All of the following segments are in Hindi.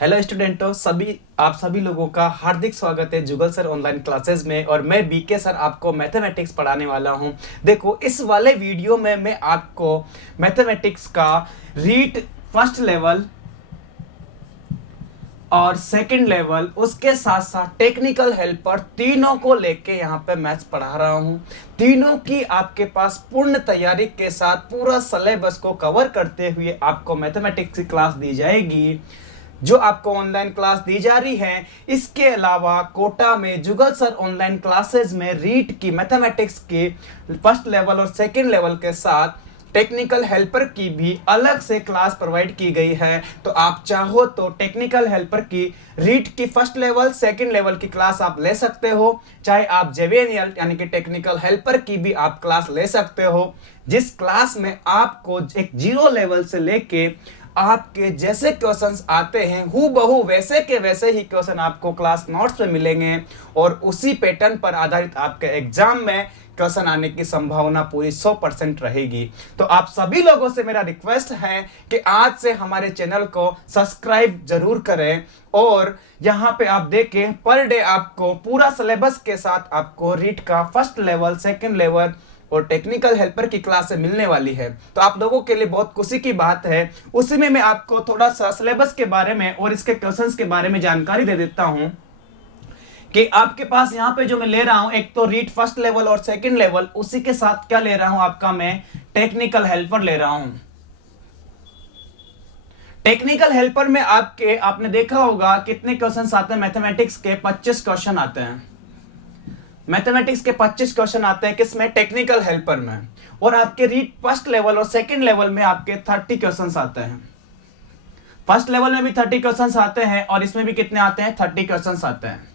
हेलो स्टूडेंटों, आप सभी लोगों का हार्दिक स्वागत है जुगल सर ऑनलाइन क्लासेस में। और मैं बीके सर आपको मैथमेटिक्स पढ़ाने वाला हूं। देखो, इस वाले वीडियो में मैं आपको मैथमेटिक्स का रीट फर्स्ट लेवल और सेकंड लेवल, उसके साथ साथ टेक्निकल हेल्पर, तीनों को लेके यहाँ पे मैथ्स पढ़ा रहा हूँ। तीनों की आपके पास पूर्ण तैयारी के साथ पूरा सिलेबस को कवर करते हुए आपको मैथमेटिक्स की क्लास दी जाएगी, जो आपको ऑनलाइन क्लास दी जा रही है। इसके अलावा कोटा में जुगल सर ऑनलाइन क्लासेस में रीट की मैथमेटिक्स की फर्स्ट लेवल और सेकंड लेवल के साथ टेक्निकल हेल्पर की भी अलग से क्लास प्रोवाइड की गई है। तो आप चाहो तो टेक्निकल हेल्पर की रीट की फर्स्ट लेवल सेकंड लेवल की क्लास आप ले सकते हो, चाहे आप जेवीएनएल यानी कि टेक्निकल हेल्पर की भी आप क्लास ले सकते हो, जिस क्लास में आपको एक जीरो लेवल से लेके आपके जैसे क्वेश्चंस आते हैं हूबहू वैसे के वैसे ही क्वेश्चन आपको क्लास नोट्स में मिलेंगे और उसी पैटर्न पर आधारित आपके एग्जाम में क्वेश्चन आने की संभावना पूरी 100% रहेगी। तो आप सभी लोगों से मेरा रिक्वेस्ट है कि आज से हमारे चैनल को सब्सक्राइब जरूर करें और यहाँ पे आप देखें पर डे आपको पूरा सिलेबस के साथ आपको रीट का फर्स्ट लेवल सेकंड लेवल और टेक्निकल हेल्पर की क्लास से मिलने वाली है। तो आप लोगों के लिए बहुत खुशी की बात है। उसी में मैं आपको थोड़ा सा सिलेबस के बारे में और इसके क्वेश्चंस के बारे में जानकारी दे देता हूं कि आपके पास यहाँ पे जो मैं ले रहा हूं, एक तो रीट फर्स्ट लेवल और सेकंड लेवल, उसी के साथ क्या ले रहा हूं आपका मैं टेक्निकल हेल्पर ले रहा हूं। टेक्निकल हेल्पर में आपने देखा होगा कितने क्वेश्चन आते हैं। मैथमेटिक्स के 25 क्वेश्चन आते हैं। मैथमेटिक्स के 25 क्वेश्चन आते हैं किसमें? टेक्निकल हेल्पर में। और आपके रीट फर्स्ट लेवल और सेकंड लेवल में आपके 30 क्वेश्चंस आते हैं। फर्स्ट लेवल में भी 30 क्वेश्चंस आते हैं और इसमें भी कितने आते हैं? 30 क्वेश्चंस आते हैं।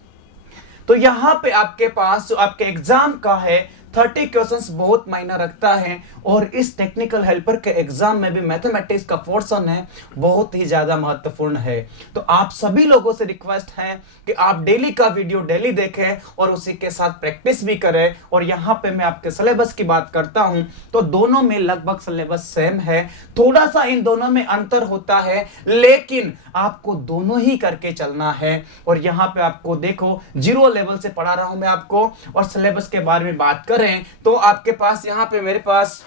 तो यहां पे आपके पास जो आपके एग्जाम का है 30 क्वेश्चंस बहुत मायना रखता है। और इस टेक्निकल हेल्पर के एग्जाम में भी मैथमेटिक्स का पोर्शन है बहुत ही ज्यादा महत्वपूर्ण है। तो आप सभी लोगों से रिक्वेस्ट है कि आप डेली का वीडियो डेली देखें और उसी के साथ प्रैक्टिस भी करें। और यहाँ पे मैं आपके सिलेबस की बात करता हूं तो दोनों में लगभग सिलेबस सेम है, थोड़ा सा इन दोनों में अंतर होता है, लेकिन आपको दोनों ही करके चलना है। और यहाँ पे आपको देखो जीरो लेवल से पढ़ा रहा हूं मैं आपको। और सिलेबस के बारे में बात करें तो आपके पास यहाँ पे मेरे पास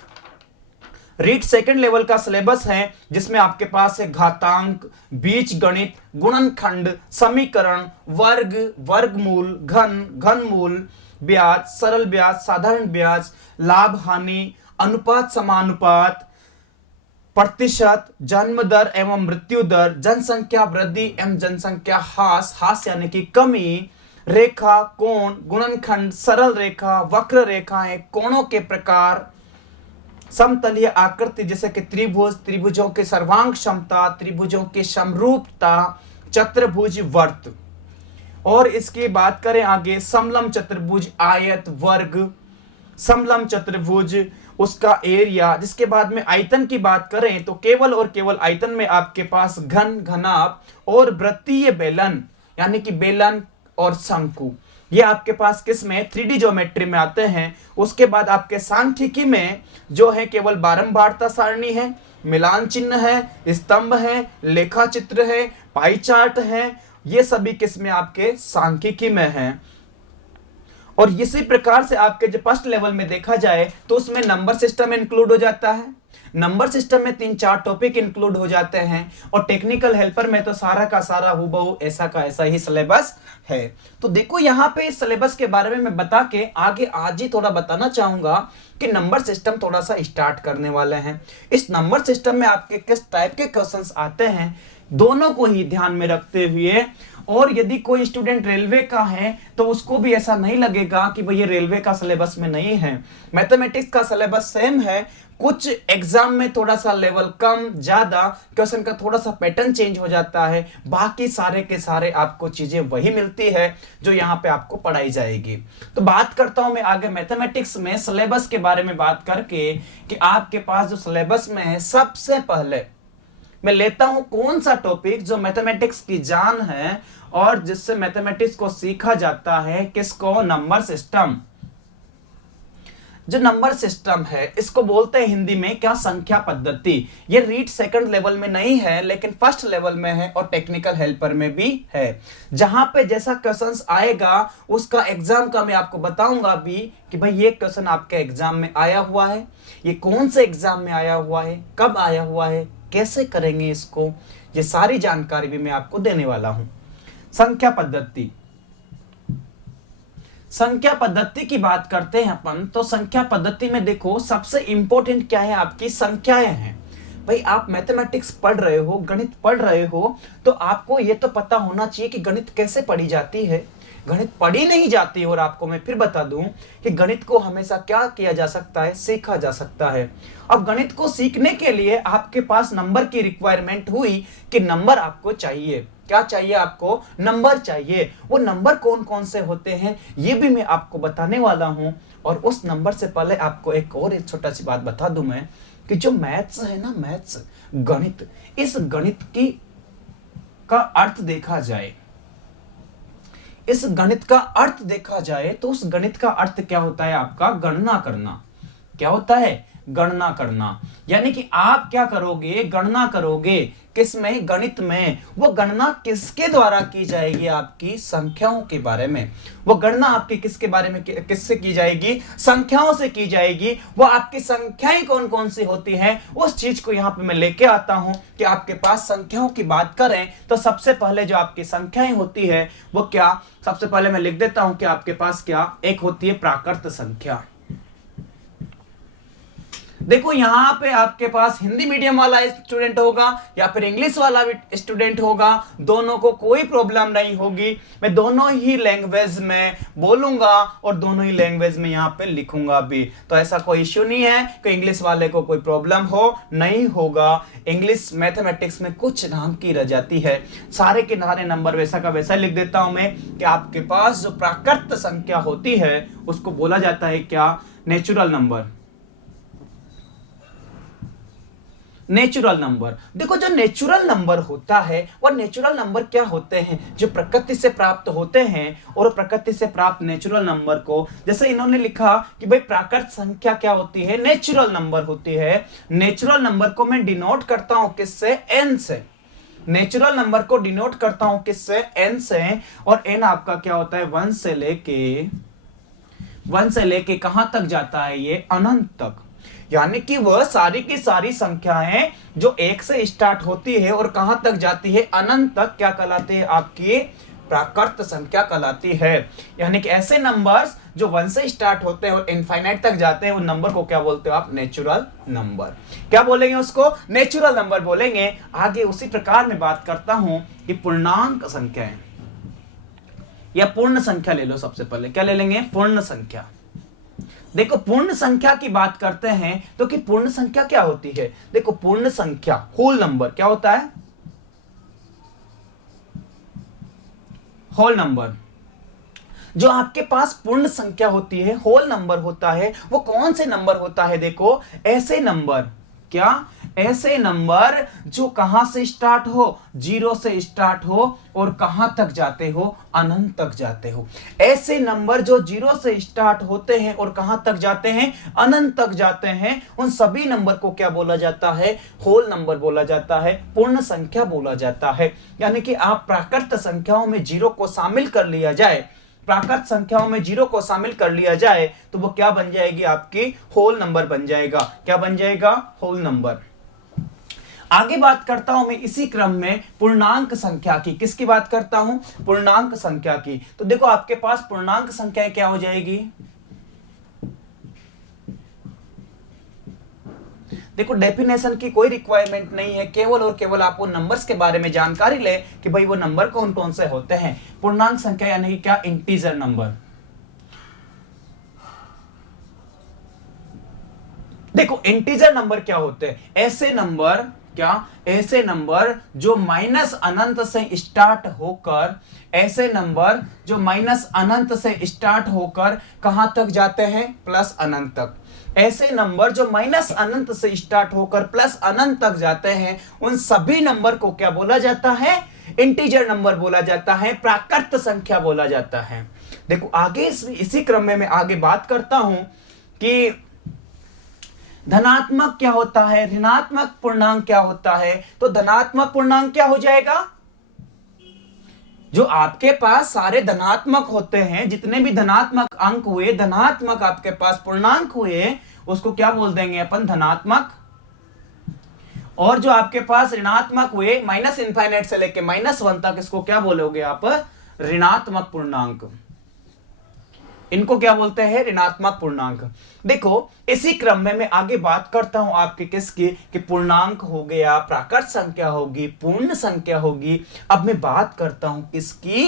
रीट सेकंड लेवल का सिलेबस है, जिसमें आपके पास है घातांक, बीजगणित, गुणनखंड, समीकरण, वर्ग, वर्गमूल, घन, घनमूल, ब्याज, सरल ब्याज, साधारण ब्याज, लाभ हानि, अनुपात समानुपात, प्रतिशत, जन्म दर एवं मृत्यु दर, जनसंख्या वृद्धि एवं जनसंख्या ह्रास, ह्रास यानी कि कमी, रेखा, कोण, गुणनखंड, सरल रेखा, वक्र रेखाएं, कोणों के प्रकार, समतलीय आकृति जैसे कि त्रिभुज, त्रिभुजों के सर्वांग क्षमता, त्रिभुजों की समरूपता, चतुर्भुज, वर्त। और इसकी बात करें आगे समलंब चतुर्भुज, आयत, वर्ग, समलंब चतुर्भुज, उसका एरिया। जिसके बाद में आयतन की बात करें तो केवल और केवल आयतन में आपके पास घन, घनाभ और वृत्तीय बेलन यानी कि बेलन और शंकु, ये आपके पास किस में? 3D ज्योमेट्री में आते हैं। उसके बाद आपके सांख्यिकी में जो है केवल बारंबारता सारणी है, मिलान चिन्ह है, स्तंभ है, लेखा चित्र है, पाई चार्ट है, ये सभी किस में? आपके सांख्यिकी में है। और इसी प्रकार से आपके जो फर्स्ट लेवल में देखा जाए तो उसमें नंबर सिस्टम इंक्लूड हो जाता है। नंबर सिस्टम में 3-4 टॉपिक इंक्लूड हो जाते हैं। और टेक्निकल हेल्पर में तो सारा का सारा हूबहू ऐसा का ऐसा ही सिलेबस है। तो देखो यहाँ पे इस सिलेबस के बारे में मैं बता के आगे आज ही थोड़ा बताना चाहूंगा कि नंबर सिस्टम थोड़ा सा स्टार्ट करने वाले हैं। इस नंबर सिस्टम में आपके किस टाइप के क्वेश्चंस आते हैं दोनों को ही ध्यान में रखते हुए। और यदि कोई स्टूडेंट रेलवे का है तो उसको भी ऐसा नहीं लगेगा कि भाई ये रेलवे का सिलेबस में नहीं है। मैथमेटिक्स का सिलेबस सेम है, कुछ एग्जाम में थोड़ा सा लेवल कम ज्यादा, क्वेश्चन का थोड़ा सा पैटर्न चेंज हो जाता है, बाकी सारे के सारे आपको चीजें वही मिलती है जो यहाँ पे आपको पढ़ाई जाएगी। तो बात करता हूं मैं आगे मैथमेटिक्स में सिलेबस के बारे में बात करके कि आपके पास जो सिलेबस में है सबसे पहले मैं लेता हूं कौन सा टॉपिक जो मैथमेटिक्स की जान है और जिससे मैथमेटिक्स को सीखा जाता है, किसको? Number system. जो नंबर सिस्टम है इसको बोलते हैं हिंदी में क्या, संख्या पद्धति। ये रीड सेकंड लेवल में नहीं है लेकिन फर्स्ट लेवल में है और टेक्निकल हेल्पर में भी है। जहां पे जैसा क्वेश्चंस आएगा उसका एग्जाम का मैं आपको बताऊंगा भी कि भाई ये क्वेश्चन आपके एग्जाम में आया हुआ है, ये कौन से एग्जाम में आया हुआ है, कब आया हुआ है, कैसे करेंगे इसको, ये सारी जानकारी भी मैं आपको देने वाला हूं। संख्या पद्धति, संख्या पद्धति की बात करते हैं अपन, तो संख्या पद्धति में देखो सबसे इंपॉर्टेंट क्या है, आपकी संख्याएं हैं। भाई आप मैथमेटिक्स पढ़ रहे हो, गणित पढ़ रहे हो, तो आपको ये तो पता होना चाहिए कि गणित कैसे पढ़ी जाती है। गणित पढ़ी नहीं जाती। और आपको मैं फिर बता दूं कि गणित को हमेशा क्या किया जा सकता है, सीखा जा सकता है। अब गणित को सीखने के लिए आपके पास नंबर की रिक्वायरमेंट हुई कि नंबर आपको चाहिए। क्या चाहिए आपको, नंबर चाहिए। वो नंबर कौन कौन से होते हैं ये भी मैं आपको बताने वाला हूं। और उस नंबर से पहले आपको एक छोटा सी बात बता दूं मैं कि जो मैथ्स है ना, मैथ्स गणित, इस गणित की का अर्थ देखा जाए, इस गणित का अर्थ देखा जाए तो उस गणित का अर्थ क्या होता है आपका, गणना करना। क्या होता है, गणना करना। यानी कि आप क्या करोगे, गणना करोगे। किसमें, गणित में। वो गणना किसके द्वारा की जाएगी, आपकी संख्याओं के बारे में। वो गणना आपकी किसके बारे में, किससे की जाएगी, संख्याओं से की जाएगी। वो आपकी संख्याएं कौन कौन सी होती हैं, उस चीज को यहां पे मैं लेके आता हूं कि आपके पास संख्याओं की बात करें तो सबसे पहले जो आपकी संख्याएं होती है वो क्या, सबसे पहले मैं लिख देता हूं कि आपके पास क्या, एक होती है प्राकृत संख्या। देखो यहां पे आपके पास हिंदी मीडियम वाला स्टूडेंट होगा या फिर इंग्लिश वाला भी स्टूडेंट होगा, दोनों को कोई प्रॉब्लम नहीं होगी। मैं दोनों ही लैंग्वेज में बोलूंगा और दोनों ही लैंग्वेज में यहां पे लिखूंगा भी। तो ऐसा कोई इश्यू नहीं है कि इंग्लिश वाले को कोई प्रॉब्लम हो, नहीं होगा। इंग्लिश मैथमेटिक्स में कुछ नाम की रह जाती है, सारे के सारे नंबर वैसा का वैसा लिख देता हूं मैं कि आपके पास जो प्राकृत संख्या होती है उसको बोला जाता है क्या, नेचुरल नंबर। Natural number. देखो जो नेचुरल नंबर होता है वो नेचुरल नंबर क्या होते हैं, जो प्रकृति से प्राप्त होते हैं। और प्रकृति से प्राप्त नेचुरल नंबर को, जैसे इन्होंने लिखा कि भाई प्राकृत संख्या क्या होती है, नेचुरल नंबर होती है। नेचुरल नंबर को मैं डिनोट करता हूं किससे, एन से। नेचुरल नंबर को डिनोट करता हूं किससे, एन से। और एन आपका क्या होता है, वन से लेके कहां तक जाता है, ये अनंत तक। यानी कि वह सारी की सारी संख्याएं जो एक से स्टार्ट होती है और कहां तक जाती है, अनंत तक, क्या कहलाती है, आपकी प्राकृत संख्या कहलाती है। यानी कि ऐसे नंबर्स जो वन से स्टार्ट होते हैं और इनफाइनाइट तक जाते हैं, उन नंबर को क्या बोलते हो आप, नेचुरल नंबर। क्या बोलेंगे उसको, नेचुरल नंबर बोलेंगे। आगे उसी प्रकार में बात करता हूं कि पूर्णांक संख्याएं या पूर्ण संख्या ले लो। सबसे पहले क्या ले लेंगे, पूर्ण संख्या। देखो पूर्ण संख्या की बात करते हैं तो कि पूर्ण संख्या क्या होती है। देखो पूर्ण संख्या, होल नंबर क्या होता है, होल नंबर। जो आपके पास पूर्ण संख्या होती है, होल नंबर होता है, वो कौन से नंबर होता है, देखो ऐसे नंबर, क्या, ऐसे नंबर जो कहां से स्टार्ट हो, जीरो से स्टार्ट हो और कहां तक जाते हो, अनंत तक जाते हो। ऐसे नंबर जो जीरो से स्टार्ट होते हैं और कहां तक जाते हैं, अनंत तक जाते हैं, उन सभी नंबर को क्या बोला जाता है, होल नंबर बोला जाता है, पूर्ण संख्या बोला जाता है। यानी कि आप प्राकृत संख्याओं में जीरो को शामिल कर लिया जाए, प्राकृत संख्याओं में जीरो को शामिल कर लिया जाए तो वो क्या बन जाएगी, आपकी होल नंबर बन जाएगा। क्या बन जाएगा, होल नंबर। आगे बात करता हूं मैं इसी क्रम में पूर्णांक संख्या की। किसकी बात करता हूं, पूर्णांक संख्या की। तो देखो आपके पास पूर्णांक संख्याएं क्या हो जाएगी, देखो डेफिनेशन की कोई रिक्वायरमेंट नहीं है, केवल और केवल आपको नंबर्स के बारे में जानकारी ले कि भाई वो नंबर कौन कौन से होते हैं। पूर्णांक संख्या यानी कि क्या, इंटीजर नंबर। देखो इंटीजर नंबर क्या होते हैं, ऐसे नंबर, क्या, ऐसे नंबर जो माइनस अनंत से स्टार्ट होकर, ऐसे नंबर जो माइनस अनंत से स्टार्ट होकर कहां तक जाते हैं, प्लस अनंत तक। ऐसे नंबर जो माइनस अनंत से स्टार्ट होकर प्लस अनंत तक जाते हैं, उन सभी नंबर को क्या बोला जाता है, इंटीजर नंबर बोला जाता है, प्राकृत संख्या बोला जाता है। देखो आगे इसी क्रम में मैं आगे बात करता हूं कि धनात्मक क्या होता है, ऋणात्मक पूर्णांक क्या होता है। तो धनात्मक पूर्णांक क्या हो जाएगा, जो आपके पास सारे धनात्मक होते हैं, जितने भी धनात्मक अंक हुए, धनात्मक आपके पास पूर्णांक हुए, उसको क्या बोल देंगे अपन, धनात्मक। और जो आपके पास ऋणात्मक हुए माइनस इनफाइनाइट से लेके -1 तक, इसको क्या बोलोगे आप, ऋणात्मक पूर्णांक। इनको क्या बोलते हैं, ऋणात्मक पूर्णांक। देखो इसी क्रम में मैं आगे बात करता हूं आपके किसकी, कि पूर्णांक हो गया, प्राकृत संख्या होगी, पूर्ण संख्या होगी। अब मैं बात करता हूं किसकी,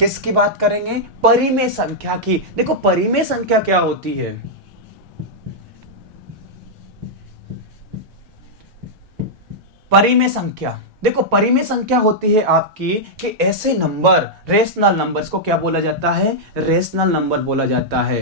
किसकी बात करेंगे, परिमेय संख्या की। देखो परिमेय संख्या क्या होती है, परिमेय संख्या, देखो परिमेय संख्या होती है आपकी कि ऐसे नंबर, रेशनल नंबर्स को क्या बोला जाता है, रेशनल नंबर बोला जाता है।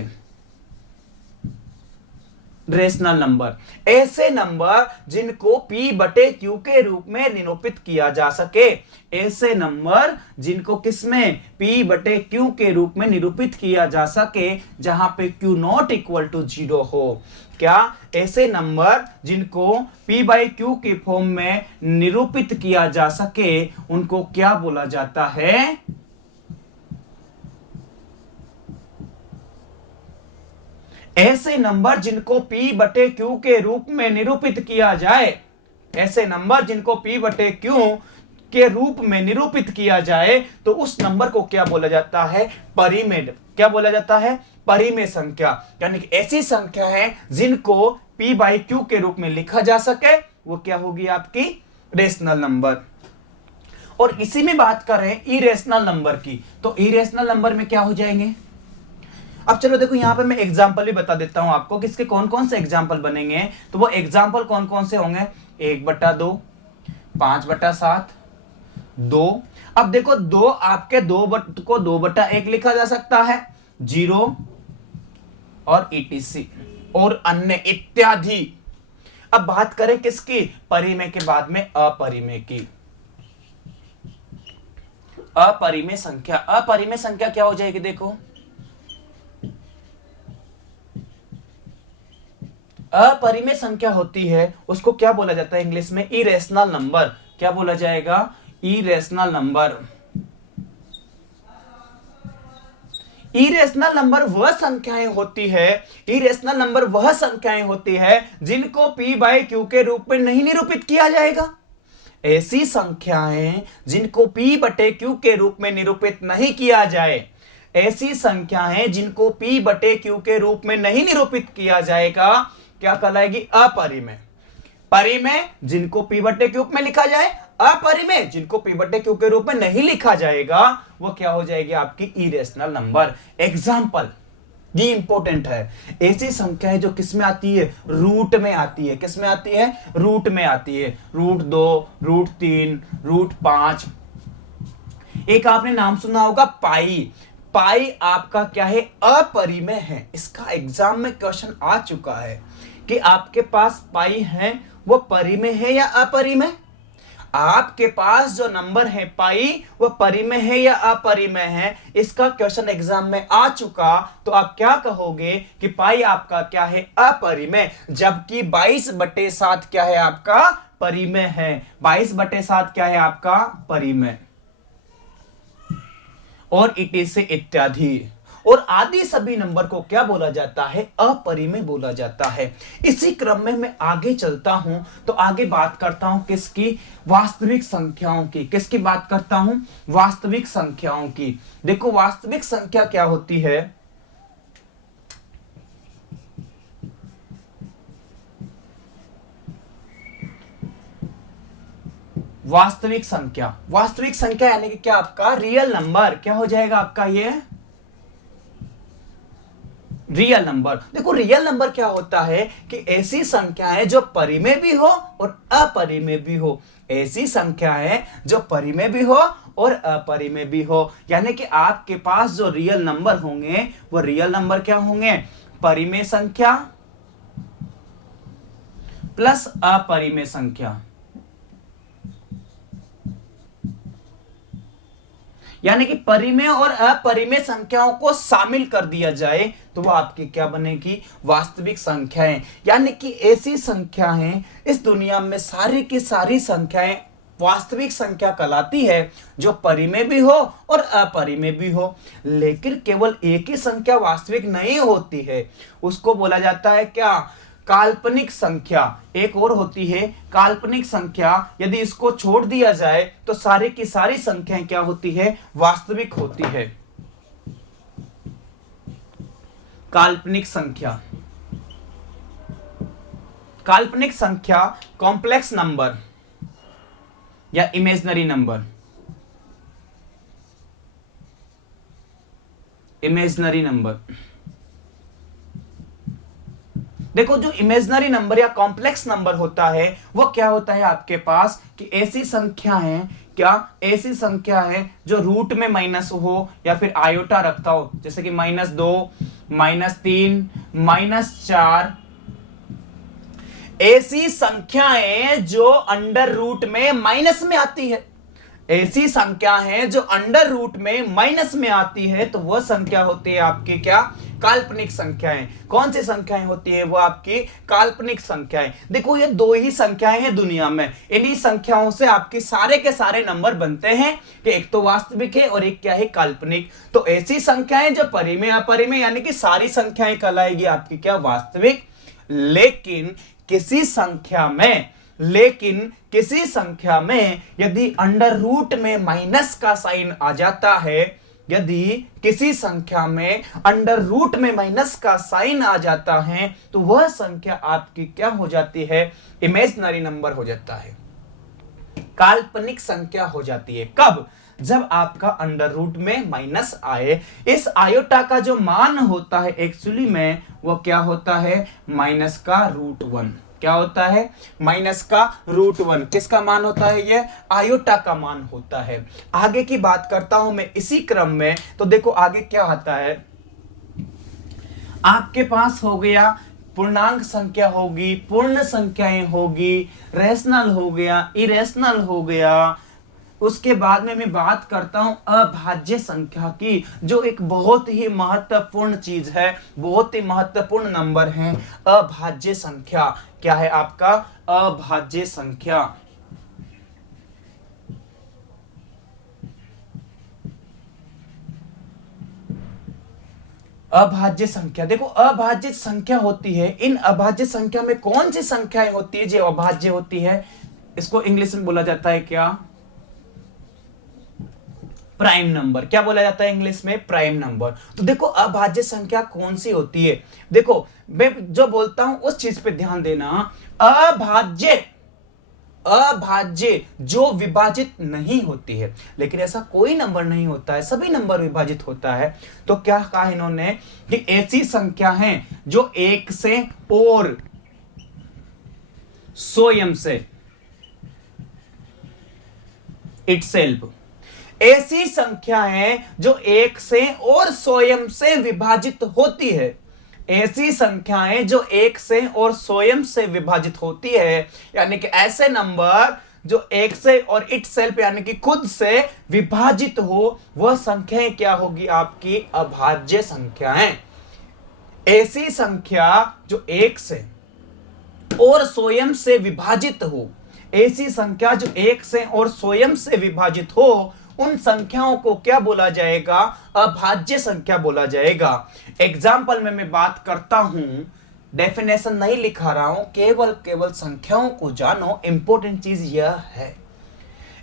रेशनल नंबर, ऐसे नंबर जिनको P बटे Q के रूप में निरूपित किया जा सके। ऐसे नंबर जिनको किसमें, P बटे Q के रूप में निरूपित किया जा सके, जहां पे Q नॉट इक्वल टू 0 हो। क्या, ऐसे नंबर जिनको P बाई Q की फॉर्म में निरूपित किया जा सके, उनको क्या बोला जाता है, ऐसे नंबर जिनको P बटे Q के रूप में निरूपित किया जाए, ऐसे नंबर जिनको P बटे Q के रूप में निरूपित किया जाए, तो उस नंबर को क्या बोला जाता है, परिमेय। क्या बोला जाता है, परिमेय संख्या। यानी कि ऐसी संख्या है जिनको P बाई Q के रूप में लिखा जा सके, वो क्या होगी आपकी, रेशनल नंबर। और इसी में बात कर रहे हैं इरेशनल नंबर की, तो इरेशनल नंबर में क्या हो जाएंगे। अब चलो देखो यहां पे मैं एग्जांपल भी बता देता हूं आपको, किसके कौन कौन से एग्जांपल बनेंगे। तो वो एग्जांपल कौन कौन से होंगे, 1/2, 5/7, 2। अब देखो 2 आपके 2 को 2/1 लिखा जा सकता है, 0 और ETC और अन्य इत्यादि। अब बात करें किसकी, परिमेय के बाद में अपरिमेय की। अपरिमेय संख्या, अपरिमेय संख्या क्या हो जाएगी, देखो अपरिमेय संख्या होती है, उसको क्या बोला जाता है इंग्लिश में, इरेशनल नंबर। क्या बोला जाएगा, इरेशनल नंबर। इरेशनल नंबर वह संख्याएं होती है, इरेशनल नंबर वह संख्याएं होती है जिनको P बाई Q के रूप में नहीं निरूपित किया जाएगा। ऐसी संख्याएं जिनको P बटे Q के रूप में निरूपित नहीं किया जाए, ऐसी संख्याएं जिनको P बटे Q के रूप में नहीं निरूपित किया जाएगा, क्या कहलाएगी, अपरिमेय। परिमेय जिनको P बटे Q में लिखा जाए, अपरिमेय जिनको P बटे Q के रूप में नहीं लिखा जाएगा, वो क्या हो जाएगी आपकी इरेशनल नंबर। एग्जाम्पल, ये इंपॉर्टेंट है, ऐसी संख्या है जो किस में आती है, रूट में आती है। किस में आती है, रूट में आती है, √2, √3, √5। एक आपने नाम सुना होगा पाई। पाई आपका क्या है, अपरिमेय है। इसका एग्जाम में क्वेश्चन आ चुका है कि आपके पास पाई है वो परिमेय है या अपरिमेय। आपके पास जो नंबर है पाई, वो परिमेय है या अपरिमेय है, इसका क्वेश्चन एग्जाम में आ चुका। तो आप क्या कहोगे कि पाई आपका क्या है, अपरिमेय, जबकि 22/7 क्या है आपका, परिमेय है। 22/7 क्या है आपका, परिमेय। और इसे इत्यादि और आदि सभी नंबर को क्या बोला जाता है, अपरिमेय बोला जाता है। इसी क्रम में मैं आगे चलता हूं, तो आगे बात करता हूं किसकी, वास्तविक संख्याओं की। किसकी बात करता हूं, वास्तविक संख्याओं की। देखो वास्तविक संख्या क्या होती है, वास्तविक संख्या। वास्तविक संख्या यानी कि क्या, आपका रियल नंबर। क्या हो जाएगा आपका ये, रियल नंबर। देखो रियल नंबर क्या होता है कि ऐसी संख्याएं जो परिमेय भी हो और अपरिमेय भी हो। ऐसी संख्याएं जो परिमेय भी हो और अपरिमेय भी हो, यानी कि आपके पास जो रियल नंबर होंगे वो रियल नंबर क्या होंगे, परिमेय संख्या प्लस अपरिमेय संख्या। यानी कि परिमेय और अपरिमेय संख्याओं को शामिल कर दिया जाए तो वो आपकी क्या बनेगी, वास्तविक संख्याएं। यानी कि ऐसी संख्याएं, इस दुनिया में सारी की सारी संख्याएं वास्तविक संख्या कहलाती है जो परिमेय भी हो और अपरिमेय भी हो। लेकिन केवल एक ही संख्या वास्तविक नहीं होती है, उसको बोला जाता है क्या, काल्पनिक संख्या। एक और होती है काल्पनिक संख्या। यदि इसको छोड़ दिया जाए तो सारी की सारी संख्याएं क्या होती है, वास्तविक होती है। काल्पनिक संख्या, काल्पनिक संख्या कॉम्प्लेक्स नंबर या इमेजिनरी नंबर, इमेजिनरी नंबर। देखो जो इमेजिनरी नंबर या कॉम्प्लेक्स नंबर होता है वो क्या होता है आपके पास कि ऐसी संख्या है, क्या ऐसी संख्या है जो रूट में माइनस हो या फिर आयोटा रखता हो, जैसे कि -2, -3, -4। ऐसी संख्याएं जो अंडर रूट में माइनस में आती है, ऐसी संख्या है जो अंडर रूट में माइनस में आती है, तो वह संख्या होती है आपकी क्या, काल्पनिक संख्याएं। कौन सी संख्याएं होती है वो आपकी काल्पनिक संख्याएं। देखो ये दो ही संख्याएं हैं दुनिया में, इन्हीं संख्याओं से आपके सारे के सारे नंबर बनते हैं कि एक तो वास्तविक है और एक क्या है, काल्पनिक। तो ऐसी संख्याएं जो परिमेय अपरिमेय यानी कि सारी संख्याएं कहलाएगी आपकी क्या, वास्तविक। लेकिन किसी संख्या में यदि अंडर रूट में माइनस का साइन आ जाता है, यदि किसी संख्या में अंडर रूट में माइनस का साइन आ जाता है तो वह संख्या आपकी क्या हो जाती है, इमेजिनरी नंबर हो जाता है, काल्पनिक संख्या हो जाती है। कब, जब आपका अंडर रूट में माइनस आए। इस आयोटा का जो मान होता है एक्चुअली में वो क्या होता है, माइनस का √1। क्या होता है, माइनस का √1। किसका मान होता है, ये आयोटा का मान होता है। आगे की बात करता हूं मैं इसी क्रम में। तो देखो आगे क्या आता है, आपके पास हो गया पूर्णांक संख्या होगी, पूर्ण संख्याएं होगी, रेशनल हो गया, इरेशनल हो गया। उसके बाद में मैं बात करता हूं अभाज्य संख्या की, जो एक बहुत ही महत्वपूर्ण चीज है, बहुत ही महत्वपूर्ण नंबर है अभाज्य संख्या। क्या है आपका, अभाज्य संख्या। अभाज्य संख्या, देखो अभाज्य संख्या होती है, इन अभाज्य संख्या में कौन सी संख्याएं होती है जो अभाज्य होती है, इसको इंग्लिश में बोला जाता है क्या, प्राइम नंबर। क्या बोला जाता है इंग्लिश में, प्राइम नंबर। तो देखो अभाज्य संख्या कौन सी होती है, देखो मैं जो बोलता हूं उस चीज पे ध्यान देना। अभाज्य जो विभाजित नहीं होती है, लेकिन ऐसा कोई नंबर नहीं होता है, सभी नंबर विभाजित होता है। तो क्या कहा इन्होंने कि ऐसी संख्या है जो एक से और स्वयं से, इटसेल्फ, ऐसी संख्या है जो एक से और स्वयं से विभाजित होती है। ऐसी संख्याएं जो एक से और स्वयं से विभाजित होती है, यानी कि ऐसे नंबर जो एक से और इटसेल्फ यानी कि खुद से विभाजित हो, वह संख्याएं क्या होगी आपकी, अभाज्य संख्याएं। ऐसी संख्या जो एक से और स्वयं से विभाजित हो, ऐसी संख्या जो एक से और स्वयं से विभाजित हो, उन संख्याओं को क्या बोला जाएगा, अभाज्य संख्या बोला जाएगा। एग्जाम्पल में मैं बात करता हूं, डेफिनेशन नहीं लिखा रहा हूं, केवल संख्याओं को जानो। इंपॉर्टेंट चीज यह है,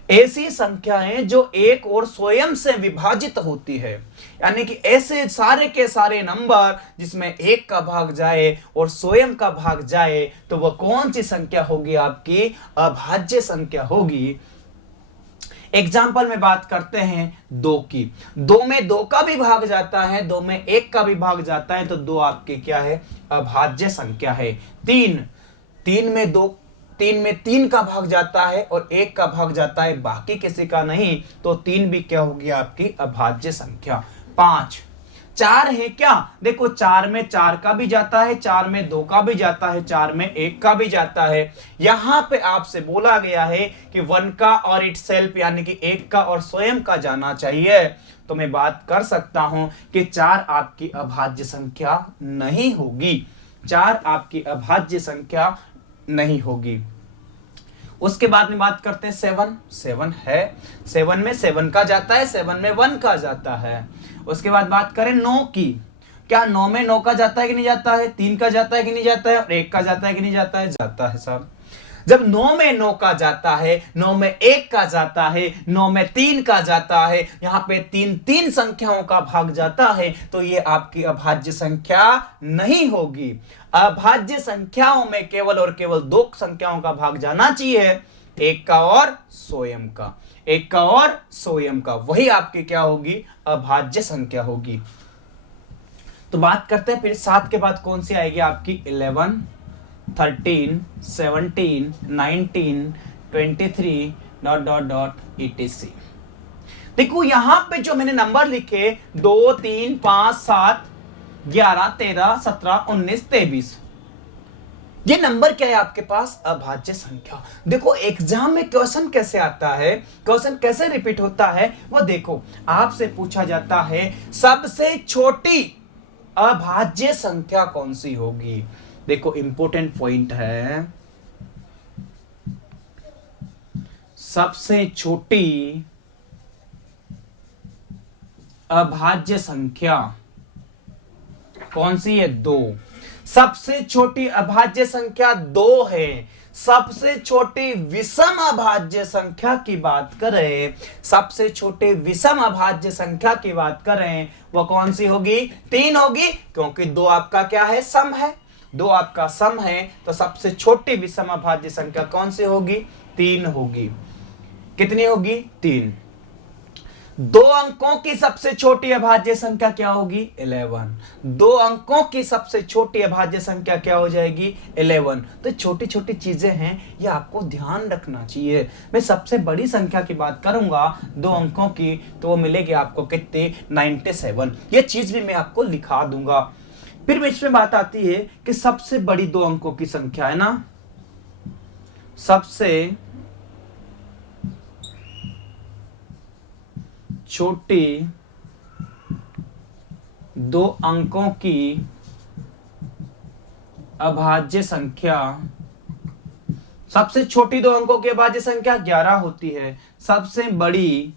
ऐसी संख्याएं जो एक और स्वयं से विभाजित होती है, यानी कि ऐसे सारे के सारे नंबर जिसमें एक का भाग जाए और स्वयं का भाग जाए, तो वह कौन सी संख्या होगी आपकी, अभाज्य संख्या होगी। एग्जाम्पल में बात करते हैं 2 की। 2 में 2 का भी भाग जाता है, 2 में 1 का भी भाग जाता है, तो 2 आपके क्या है, अभाज्य संख्या है। 3 में 2, 3 में 3 का भाग जाता है और 1 का भाग जाता है, बाकी किसी का नहीं, तो 3 भी क्या होगी आपकी अभाज्य संख्या। 5 चार है क्या, देखो चार में चार का भी जाता है, चार में दो का भी जाता है, चार में एक का भी जाता है। यहां पे आपसे बोला गया है कि वन का और इटसेल्फ यानी कि एक का और स्वयं का जाना चाहिए। तो मैं बात कर सकता हूं कि चार आपकी अभाज्य संख्या नहीं होगी, चार आपकी अभाज्य संख्या नहीं होगी। उसके बाद में बात करते हैं सेवन, सेवन है, सेवन में सेवन का जाता है, सेवन में वन का जाता है। उसके बाद बात करें नौ की, क्या नौ में नौ का जाता है कि नहीं जाता है, तीन का जाता है कि नहीं जाता है, और एक का जाता है कि नहीं जाता है, जाता है साहब। जब नौ में नौ का जाता है, नौ में एक का जाता है, नौ में तीन का जाता है, यहां पे तीन तीन संख्याओं का भाग जाता है, तो ये आपकी अभाज्य संख्या नहीं होगी। अभाज्य संख्याओं में केवल और केवल दो संख्याओं का भाग जाना चाहिए, एक का और स्वयं का, एक का और स्वयं का, वही आपकी क्या होगी, अभाज्य संख्या होगी। तो बात करते हैं फिर सात के बाद कौन सी आएगी आपकी, 11, 13, 17, 19, 23 डॉट डॉट डॉट etc। देखो यहां पे जो मैंने नंबर लिखे 2, 3, 5, 7, 11, 13, 17, 19, 23, ये नंबर क्या है आपके पास, अभाज्य संख्या। देखो एग्जाम में क्वेश्चन कैसे आता है, क्वेश्चन कैसे रिपीट होता है, वो देखो आपसे पूछा जाता है सबसे छोटी अभाज्य संख्या कौन सी होगी। देखो इंपॉर्टेंट पॉइंट है, सबसे छोटी अभाज्य संख्या कौन सी है, दो। सबसे छोटी अभाज्य संख्या दो है। सबसे छोटी विषम अभाज्य संख्या की बात करें, सबसे छोटे विषम अभाज्य संख्या की बात करें, वो कौन सी होगी, तीन होगी, क्योंकि दो आपका क्या है, सम है, दो आपका सम है, तो सबसे छोटी विषम अभाज्य संख्या कौन सी होगी, तीन होगी। कितनी होगी, तीन। दो अंकों की सबसे छोटी अभाज्य संख्या क्या होगी, 11। दो अंकों की सबसे छोटी अभाज्य संख्या क्या हो जाएगी, 11। तो छोटी छोटी चीजें हैं, ये आपको ध्यान रखना चाहिए। मैं सबसे बड़ी संख्या की बात करूंगा दो अंकों की, तो वो मिलेगी आपको कितनी, 97। ये चीज भी मैं आपको लिखा दूंगा। फिर इसमें बात आती है कि सबसे बड़ी दो अंकों की संख्या है ना, सबसे छोटी दो अंकों की अभाज्य संख्या, सबसे छोटी दो अंकों की अभाज्य संख्या 11 होती है। सबसे बड़ी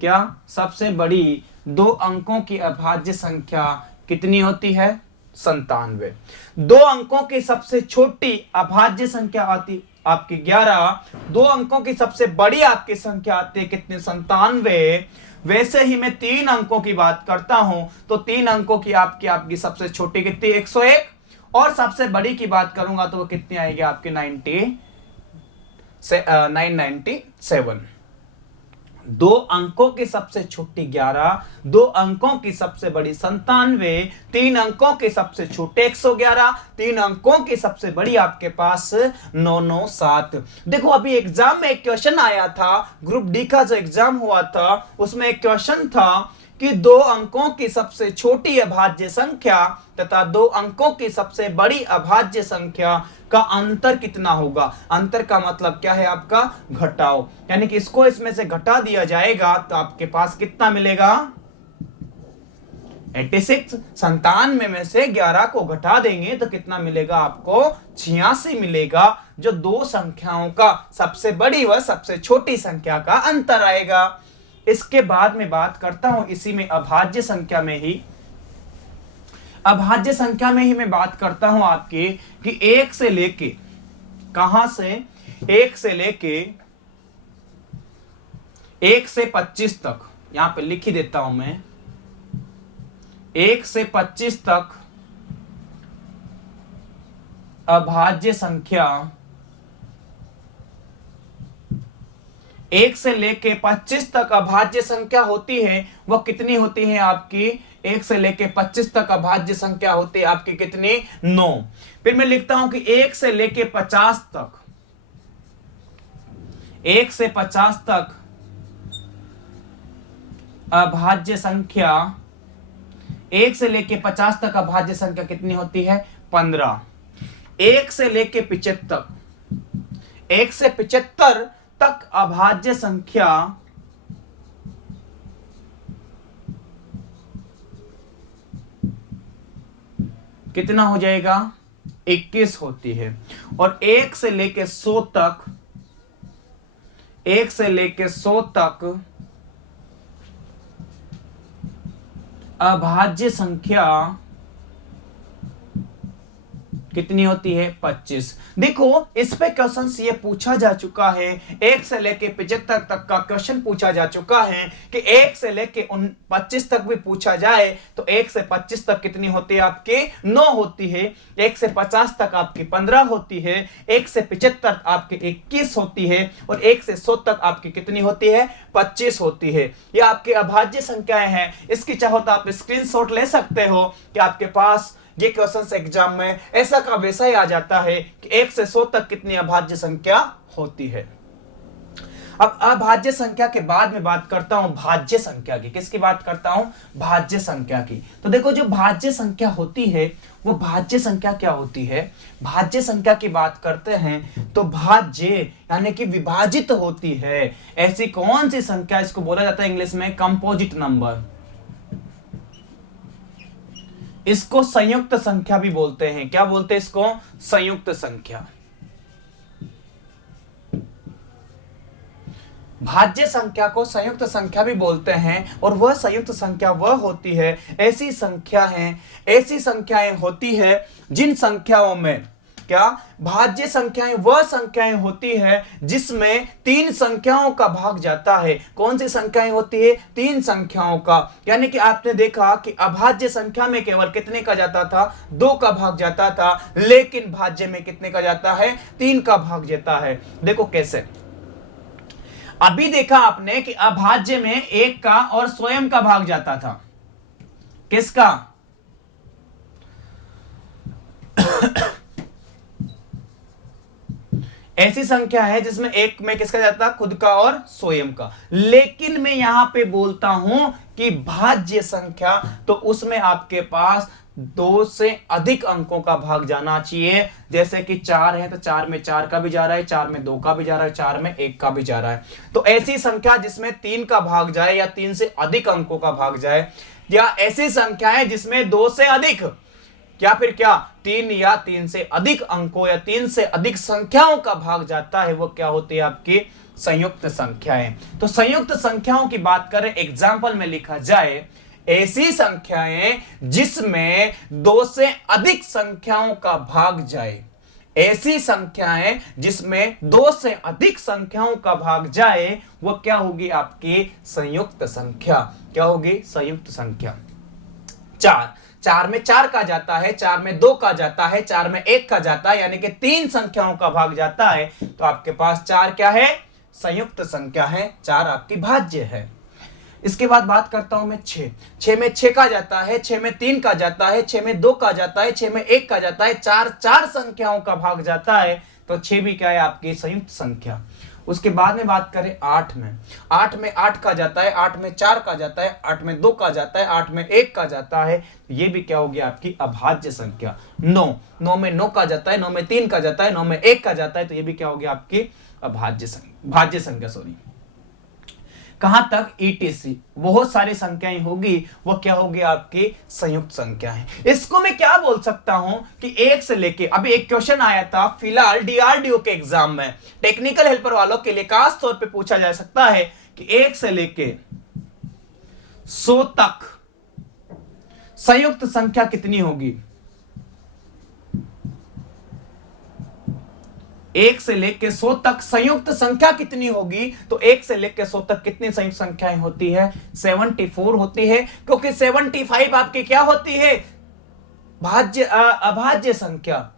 क्या, सबसे बड़ी दो अंकों की अभाज्य संख्या कितनी होती है, 97। दो अंकों की सबसे छोटी अभाज्य संख्या आती आपकी 11, दो अंकों की सबसे बड़ी आपकी संख्या आती है कितने, 97। वैसे ही मैं तीन अंकों की बात करता हूं, तो तीन अंकों की आपकी सबसे छोटी कितनी, 101, और सबसे बड़ी की बात करूंगा तो वो कितनी आएगी आपकी 997। दो अंकों की सबसे छोटी 11, दो अंकों की सबसे बड़ी 97, तीन अंकों के सबसे छोटे 111, तीन अंकों की सबसे बड़ी आपके पास 997। देखो अभी एग्जाम में एक क्वेश्चन आया था, ग्रुप डी का जो एग्जाम हुआ था उसमें एक क्वेश्चन था कि दो अंकों की सबसे छोटी अभाज्य संख्या तथा दो अंकों की सबसे बड़ी अभाज्य संख्या का अंतर कितना होगा। अंतर का मतलब क्या है आपका, घटाओ, यानी कि इसको इसमें से घटा दिया जाएगा तो आपके पास कितना मिलेगा, 86। 97 में से 11 को घटा देंगे तो कितना मिलेगा आपको, 86 मिलेगा, जो दो संख्याओं का सबसे बड़ी व सबसे छोटी संख्या का अंतर आएगा। इसके बाद में बात करता हूं इसी में अभाज्य संख्या में ही, अभाज्य संख्या में ही मैं बात करता हूं आपकी कि एक से लेके, कहां से, एक से लेके 1 से 25 तक, यहां पे लिख ही देता हूं मैं, 1 से 25 तक अभाज्य संख्या, 1 से लेके 25 तक अभाज्य संख्या होती है, वह कितनी होती है आपकी, 1 से लेके 25 तक अभाज्य संख्या होती है आपकी कितनी, 9। फिर मैं लिखता हूं कि 1 से लेके 50 तक, 1 से 50 तक अभाज्य संख्या 1 से लेके 50 तक अभाज्य संख्या कितनी होती है? 15। 1 से लेके 75, 1 से 75 तक अभाज्य संख्या कितना हो जाएगा? 21 होती है। और 1 से लेके 100 तक, 1 से लेके 100 तक अभाज्य संख्या कितनी होती है? 25। देखो इस पे क्वेश्चन ये पूछा जा चुका है, 1 से लेके 75 तक का क्वेश्चन पूछा जा चुका है कि 1 से लेके 25 तक भी पूछा जाए तो 1 से 25 तक कितनी होती है आपकी? 9 होती है। 1 से 50 तक आपकी 15 होती है। 1 से 75 आपकी 21 होती है। और 1 से 100 तक आपकी कितनी होती है? 25 होती है। ये आपकी अभाज्य संख्याएं हैं। इसकी चाहो तो आप स्क्रीनशॉट ले सकते हो कि आपके पास ये क्वेश्चन एग्जाम में ऐसा का वैसा ही आ जाता है कि 1 से 100 तक कितनी अभाज्य संख्या होती है। अब अभाज्य संख्या के बाद में बात करता हूं भाज्य संख्या की। किसकी बात करता हूं? भाज्य संख्या की। तो देखो जो भाज्य संख्या होती है वो भाज्य संख्या क्या होती है? भाज्य संख्या की बात करते हैं तो भाज्य यानी कि विभाजित होती है। ऐसी कौन सी संख्या, इसको बोला जाता है इंग्लिश में कंपोजिट नंबर। इसको संयुक्त संख्या भी बोलते हैं। क्या बोलते हैं इसको? संयुक्त संख्या। भाज्य संख्या को संयुक्त संख्या भी बोलते हैं। और वह संयुक्त संख्या वह होती है, ऐसी संख्याएं होती है जिन संख्याओं में क्या भाज्य संख्याएं वह संख्याएं होती है जिसमें 3 संख्याओं का भाग जाता है। कौन सी संख्याएं होती है? 3 संख्याओं का। यानी कि आपने देखा कि अभाज्य संख्या में केवल कितने का जाता था? 2 का भाग जाता था, लेकिन भाज्य में कितने का जाता है? 3 का भाग जाता है। देखो कैसे। अभी देखा आपने कि अभाज्य में 1 का और स्वयं का भाग जाता था। किसका? ऐसी संख्या है जिसमें 1 में किसका जाता है? खुद का और स्वयं का। लेकिन मैं यहां पे बोलता हूं कि भाज्य संख्या, तो उसमें आपके पास 2 से अधिक अंकों का भाग जाना चाहिए। जैसे कि 4 है तो 4 में 4 का भी जा रहा है, 4 में 2 का भी जा रहा है, 4 में 1 का भी जा रहा है। तो ऐसी संख्या जिसमें 3 का भाग जाए या 3 से अधिक अंकों का भाग जाए, या ऐसी संख्या है जिसमें 2 से अधिक या फिर क्या 3 या 3 से अधिक अंकों या 3 से अधिक संख्याओं का भाग जाता है, वो क्या होती है? आपकी संयुक्त संख्याएं। तो संयुक्त संख्याओं की बात करें, एग्जाम्पल में लिखा जाए, ऐसी संख्याएं जिसमें 2 से अधिक संख्याओं का भाग जाए। ऐसी संख्याएं जिसमें 2 से अधिक संख्याओं का भाग जाए, वो क्या होगी? आपकी संयुक्त संख्या। क्या होगी? संयुक्त संख्या। 4 में 4 का जाता है, 4 में 2 का जाता है, 4 में 1 का जाता है, यानी कि 3 संख्याओं का भाग जाता है। तो आपके पास 4 क्या है? संयुक्त संख्या है। 4 आपकी भाज्य है। इसके बाद बात करता हूं मैं 6 में 6 का जाता है, 6 में 3 का जाता है, 6 में 2 का जाता है, 6 में 1 का जाता है, 4 संख्याओं का भाग जाता है। तो 6 भी क्या है? आपकी संयुक्त संख्या। उसके बाद में बात करें 8 में 8 का जाता है, 8 में 4 का जाता है, 8 में 2 का जाता है, 8 में 1 का जाता है। ये भी क्या होगी? आपकी अभाज्य संख्या। 9 में 9 का जाता है, 9 में 3 का जाता है, 9 में 1 का जाता है। तो ये भी क्या होगी? आपकी भाज्य संख्या। सॉरी, कहां तक? ETC बहुत सारी संख्याएं होगी, वो क्या होगी? आपकी संयुक्त संख्याएं। इसको मैं क्या बोल सकता हूं कि 1 से लेके, अभी एक क्वेश्चन आया था फिलहाल DRDO के एग्जाम में, टेक्निकल हेल्पर वालों के लिए खास तौर पे पूछा जा सकता है कि 1 से लेके 100 तक संयुक्त संख्या कितनी होगी? 1 से लेके 100 तक संयुक्त संख्या कितनी होगी? तो 1 से लेके 100 तक कितनी संयुक्त संख्याएं होती है? 74 होती है, क्योंकि 75 आपकी क्या होती है? अभाज्य संख्या।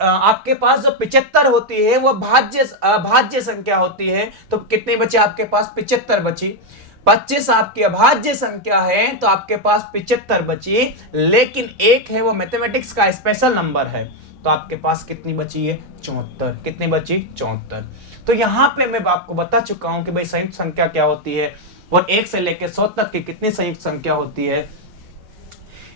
आपके पास जो 75 होती है वो भाज्य संख्या होती है। तो कितने बचे आपके पास? 75 बची। 25 आपकी अभाज्य संख्या है तो आपके पास 75 बची, लेकिन 1 है वो मैथमेटिक्स का स्पेशल नंबर है, तो आपके पास कितनी बची है? 74। कितनी बची? 74। तो यहां पे मैं आपको बता चुका हूं कि भाई संयुक्त संख्या क्या होती है और 1 से लेकर 100 तक की कितनी संयुक्त संख्या होती है।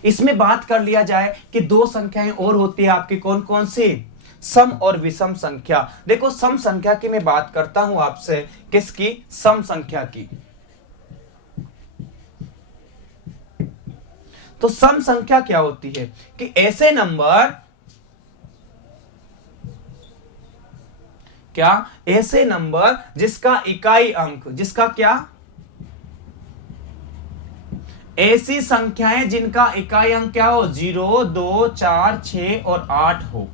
इसमें बात कर लिया जाए कि दो संख्याएं और होती है आपकी, कौन कौन सी? सम और विषम संख्या। देखो सम संख्या की मैं बात करता हूं आपसे, किसकी? सम संख्या की। तो सम संख्या क्या होती है कि ऐसे नंबर, क्या? ऐसे नंबर जिसका इकाई अंक, जिसका क्या? ऐसी संख्याएं जिनका इकाई अंक क्या हो? 0, 2, 4, 6 और 8 हो।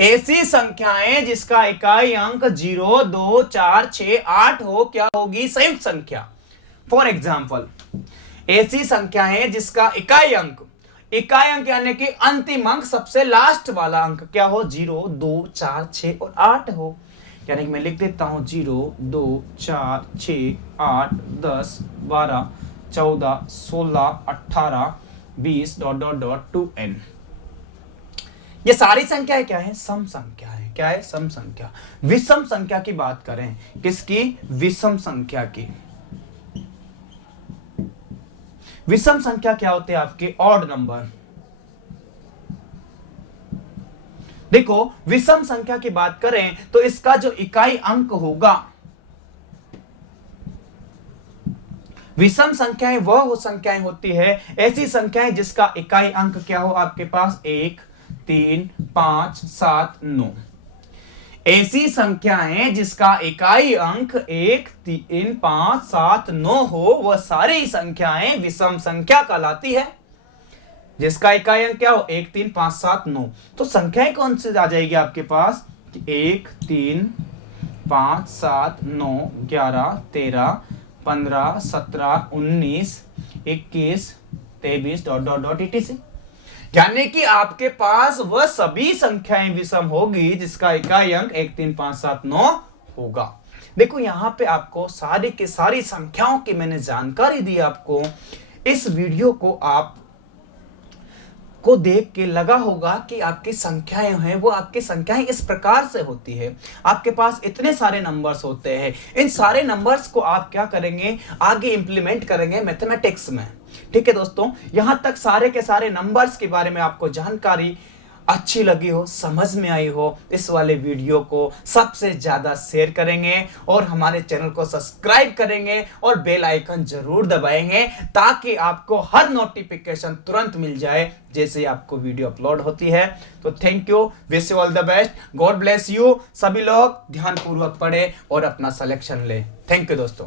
ऐसी संख्याएं जिसका इकाई अंक 0, 2, 4, 6, 8 हो, क्या होगी? संयुक्त संख्या। फॉर एग्जाम्पल, ऐसी संख्याएं जिसका इकाई अंक यानी कि अंतिम अंक, सबसे लास्ट वाला अंक क्या हो? 0, 2, 4, 6 और 8 हो। यानी कि मैं लिख देता हूं 0, 2, 4, 6, 8, 10, 12, 14, 16, 18, 20 ... टू n। ये सारी संख्याएं क्या है? सम संख्या है। क्या है? सम संख्या। विषम संख्या की बात करें, किसकी? विषम संख्या की। विषम संख्या क्या होते हैं आपके? Odd number. देखो विषम संख्या की बात करें तो इसका जो इकाई अंक होगा, विषम संख्याएं वह वो संख्याएं होती है, ऐसी संख्याएं जिसका इकाई अंक क्या हो आपके पास? 1, 3, 5, 7, 9। ऐसी संख्याएं जिसका इकाई अंक 1, 3, 5, 7, 9 हो, वह सारी संख्याएं विषम संख्या कहलाती है। जिसका इकाई अंक क्या हो? 1, 3, 5, 7, 9। तो संख्याएं कौन सी आ जाएगी आपके पास? 1, 3, 5, 7, 9, 11, 13, 15, 17, 19, 21, 23 ... etc। यानी कि आपके पास वह सभी संख्याएं विषम होगी जिसका इकाई अंक 1, 3, 5, 7, 9 होगा। देखो यहां पे आपको सारी की सारी संख्याओं की मैंने जानकारी दी आपको। इस वीडियो को आप को देख के लगा होगा कि आपकी संख्याएं हैं वो आपकी संख्याएं इस प्रकार से होती है। आपके पास इतने सारे नंबर्स होते हैं, इन सारे नंबर्स को आप क्या करेंगे? आगे इंप्लीमेंट करेंगे मैथमेटिक्स में। ठीक है दोस्तों, यहां तक सारे के सारे नंबर्स के बारे में आपको जानकारी अच्छी लगी हो, समझ में आई हो, इस वाले वीडियो को सबसे ज्यादा शेयर करेंगे और हमारे चैनल को सब्सक्राइब करेंगे और बेल आइकन जरूर दबाएंगे ताकि आपको हर नोटिफिकेशन तुरंत मिल जाए जैसे आपको वीडियो अपलोड होती है। तो thank you, wish you all the best, God bless you. सभी लोग ध्यानपूर्वक पढ़े और अपना सिलेक्शन ले। थैंक यू दोस्तों।